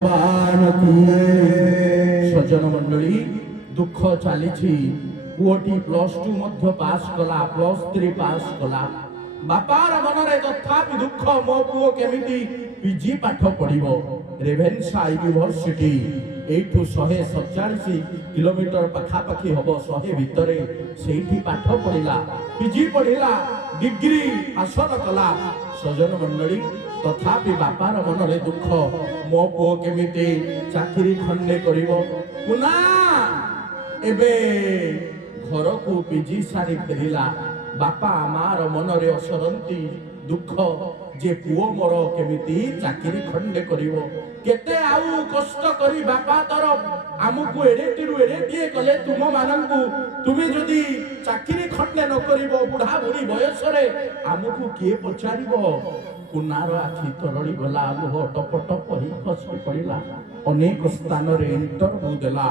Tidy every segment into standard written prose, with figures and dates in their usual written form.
सज्जन मंडली दुख चली पुओटी +2 मध्य पास कला +3 पास कला बापार मनरे तथापि दुख मो पुओ केमिति पीजी पाठ पढ़िबो रेभेन्सा यूनिवर्सिटी एठू 147 किलोमीटर पाखापाखि हबो 100 भितरे सेठी पाठ पढ़िला पीजी पढ़िला डिग्री हासिल कला। सज्जन मंडली तथापि बापार मनरे दुख मो पुओ केमिति चाकरी खंडे करिवो पुना एबे घर को पीजी सारी फेरिला बापा मार मनरे असरंती दुख जे पुओ मोर केमिति चाकरी खंडे करिवो केते आउ कष्ट करी बापा तरफ आमको एडेटिरु एडेटिए कले तुम मानंकु तुमी जदी चाकरी खंडे न करिवो बुढ़ा बुढ़ी बयस रे आमको किए पचारिबो पुनार आखि तरड़ी गला लुह टप टप ही खसी पड़िला अनेक स्थान रे इंटरव्यू देला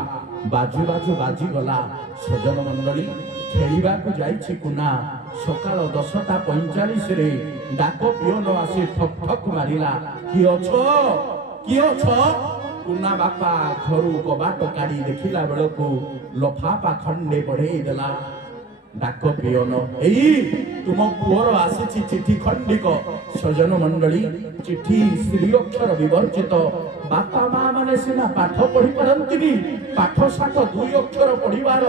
बाजू बाजू बाजी गला। सजन मंडली खेलिबा को जाइछि कुना सकाल 10:45 रे डाक पियोन आसी ठक ठक मारिला कि अछो कुना बापा घरु कबाट काढी देखिला बेलको लफाफा खंडे बढ़ेई देला डाक पियोन एई तुम पुअर आसी चिठी खंडिक। सजन मंडली चिठी श्री अक्षर विवर्जित बापा माँ माने सिना पाठ पढ़ी पारंतिनी पाठ साठ 2 अक्षर पढ़िबार